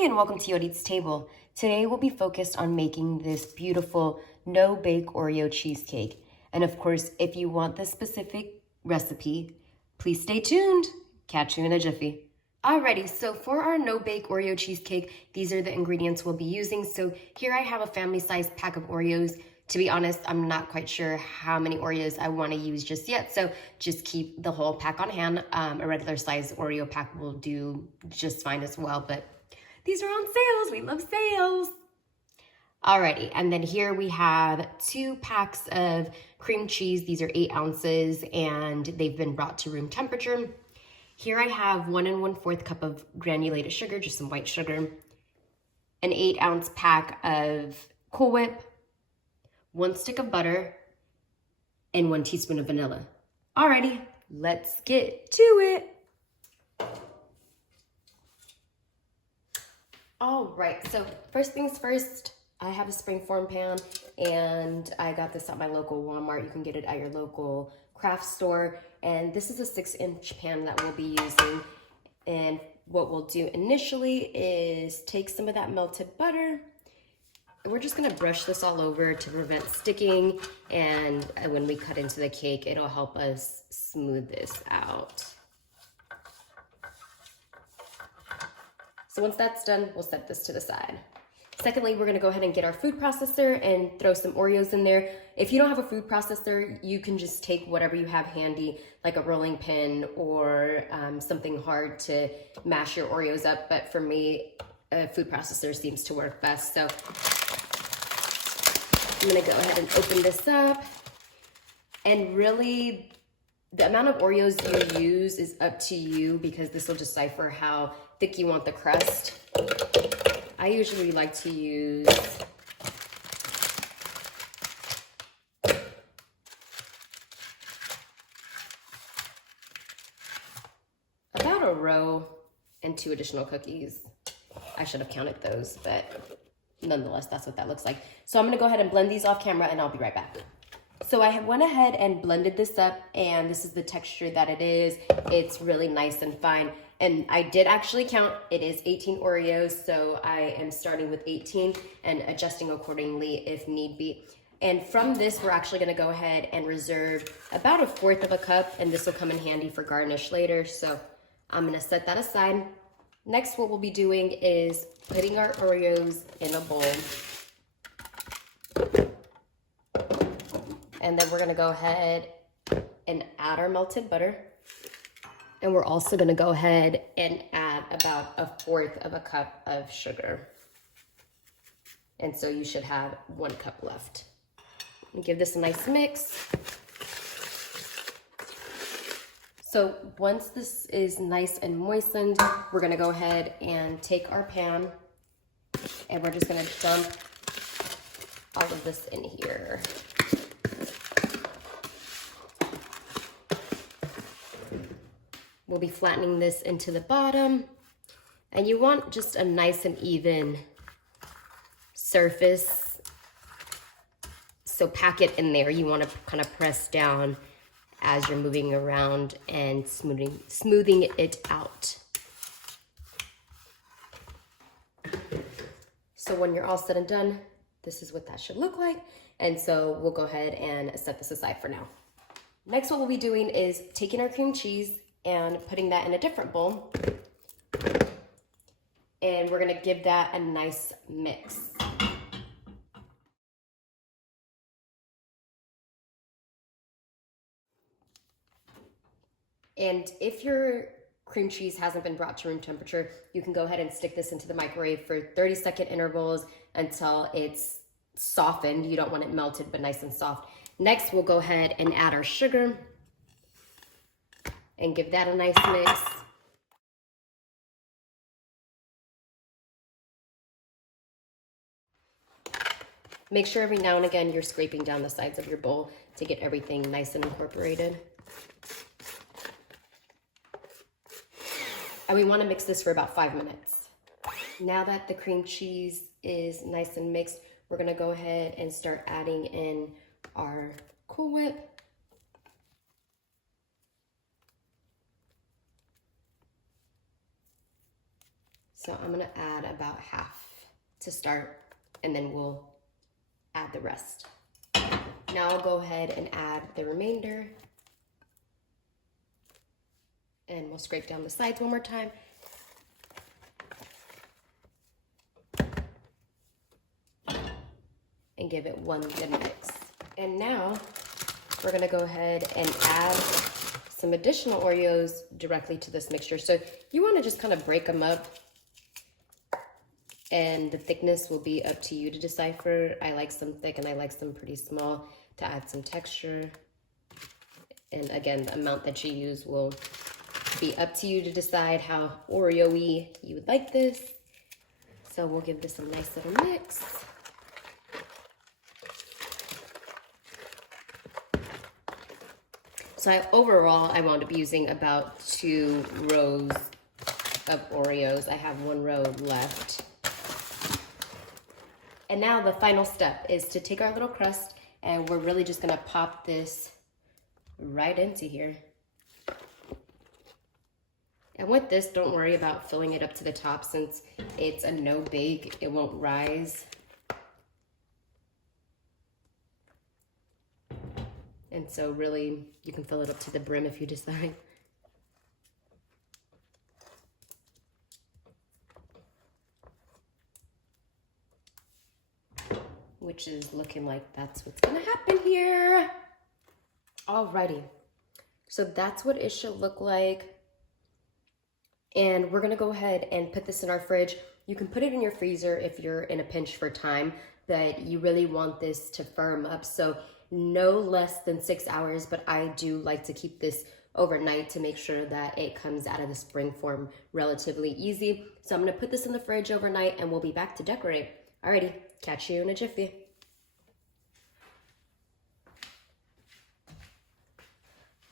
Hey, and welcome to Yodit's Table. Today we'll be focused on making this beautiful no-bake Oreo cheesecake. And of course, if you want this specific recipe, please stay tuned. Catch you in a jiffy. Alrighty, so for our no-bake Oreo cheesecake, these are the ingredients we'll be using. So here I have a family-sized pack of Oreos. To be honest, I'm not quite sure how many Oreos I want to use just yet, so just keep the whole pack on hand. A regular size Oreo pack will do just fine as well, but these are on sales. We love sales. Alrighty, and then here we have 2 packs of cream cheese. These are 8 ounces, and they've been brought to room temperature. Here I have 1 1/4 cup of granulated sugar, just some white sugar, an 8-ounce pack of Cool Whip, 1 stick of butter, and 1 teaspoon of vanilla. Alrighty, let's get to it. All right, so first things first, I have a springform pan, and I got this at my local Walmart. You can get it at your local craft store, and this is a 6-inch pan that we'll be using. And what we'll do initially is take some of that melted butter. We're just gonna brush this all over to prevent sticking, and when we cut into the cake, it'll help us smooth this out. So once that's done, we'll set this to the side. Secondly, we're gonna go ahead and get our food processor and throw some Oreos in there. If you don't have a food processor, you can just take whatever you have handy, like a rolling pin or something hard to mash your Oreos up. But for me, a food processor seems to work best. So I'm gonna go ahead and open this up. And really, the amount of Oreos you use is up to you, because this will decipher how thick you want the crust. I usually like to use about a row and 2 additional cookies. I should have counted those, but nonetheless, that's what that looks like. So I'm gonna go ahead and blend these off camera, and I'll be right back. So I went ahead and blended this up, and this is the texture that it is. It's really nice and fine. And I did actually count. It is 18 Oreos, so I am starting with 18 and adjusting accordingly if need be. And from this, we're actually gonna go ahead and reserve about 1/4 of a cup, and this will come in handy for garnish later. So I'm gonna set that aside. Next, what we'll be doing is putting our Oreos in a bowl. And then we're gonna go ahead and add our melted butter. And we're also gonna go ahead and add about 1/4 of a cup of sugar. And so you should have 1 cup left. And give this a nice mix. So once this is nice and moistened, we're gonna go ahead and take our pan, and we're just gonna dump all of this in here. We'll be flattening this into the bottom, and you want just a nice and even surface. So pack it in there. You want to kind of press down as you're moving around and smoothing it out. So when you're all said and done, this is what that should look like. And so we'll go ahead and set this aside for now. Next, what we'll be doing is taking our cream cheese and putting that in a different bowl. And we're gonna give that a nice mix. And if your cream cheese hasn't been brought to room temperature, you can go ahead and stick this into the microwave for 30-second intervals until it's softened. You don't want it melted, but nice and soft. Next, we'll go ahead and add our sugar and give that a nice mix. Make sure every now and again you're scraping down the sides of your bowl to get everything nice and incorporated. And we want to mix this for about 5 minutes. Now that the cream cheese is nice and mixed, we're gonna go ahead and start adding in our Cool Whip. So I'm gonna add about half to start, and then we'll add the rest. Now I'll go ahead and add the remainder. And we'll scrape down the sides one more time. And give it one good mix. And now we're gonna go ahead and add some additional Oreos directly to this mixture. So you wanna just kind of break them up, and the thickness will be up to you to decipher. I like some thick and I like some pretty small to add some texture. And again, the amount that you use will be up to you to decide how Oreo-y you would like this. So we'll give this a nice little mix. So overall, I wound up using about 2 rows of Oreos. I have 1 row left. And now the final step is to take our little crust, and we're really just gonna pop this right into here. And with this, don't worry about filling it up to the top since it's a no bake, it won't rise. And so really, you can fill it up to the brim if you decide. Which is looking like that's what's gonna happen here. Alrighty, so that's what it should look like. And we're gonna go ahead and put this in our fridge. You can put it in your freezer if you're in a pinch for time, but you really want this to firm up. So no less than 6 hours, but I do like to keep this overnight to make sure that it comes out of the spring form relatively easy. So I'm gonna put this in the fridge overnight and we'll be back to decorate. Alrighty, catch you in a jiffy.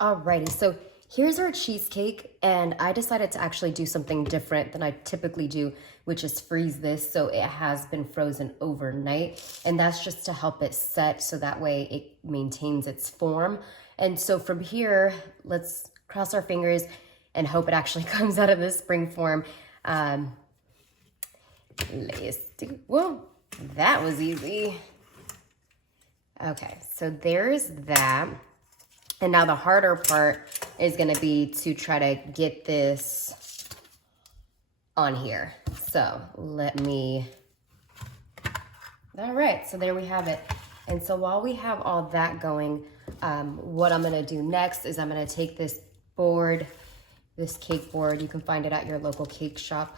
Alrighty, so here's our cheesecake, and I decided to actually do something different than I typically do, which is freeze this so it has been frozen overnight, and that's just to help it set so that way it maintains its form. And so from here, let's cross our fingers and hope it actually comes out of the spring form. Well, that was easy. Okay, so there's that. And now the harder part is gonna be to try to get this on here. So let me, all right, so there we have it. And so while we have all that going, what I'm gonna do next is I'm gonna take this board, this cake board, you can find it at your local cake shop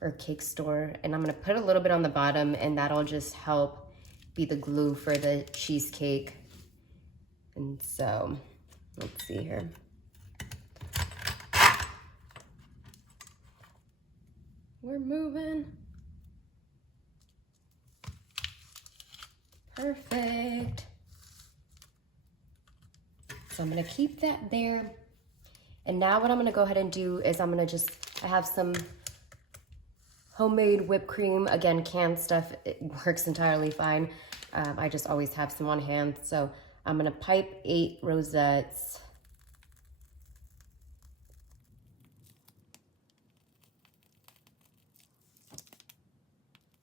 or cake store, and I'm gonna put a little bit on the bottom, and that'll just help be the glue for the cheesecake. And so, let's see here. We're moving. Perfect. So I'm gonna keep that there. And now what I'm gonna go ahead and do is I'm gonna I have some homemade whipped cream. Again, canned stuff, it works entirely fine. I just always have some on hand. So I'm gonna pipe 8 rosettes.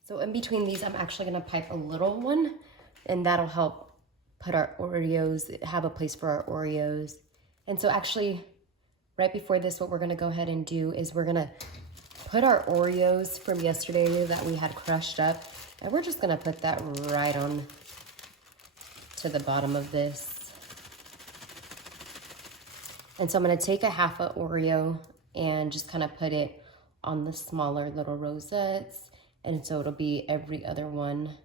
So in between these, I'm actually gonna pipe a little one, and that'll help put our Oreos, have a place for our Oreos. And so actually, right before this, what we're gonna go ahead and do is we're gonna put our Oreos from yesterday that we had crushed up, and we're just gonna put that right on to the bottom of this. And so I'm gonna take a half a Oreo and just kind of put it on the smaller little rosettes. And so it'll be every other one.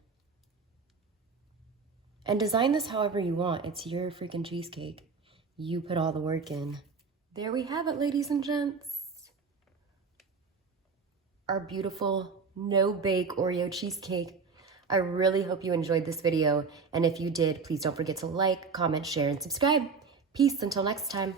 And design this however you want. It's your freaking cheesecake. You put all the work in. There we have it, ladies and gents. Our beautiful no-bake Oreo cheesecake. I really hope you enjoyed this video. And if you did, please don't forget to like, comment, share, and subscribe. Peace until next time.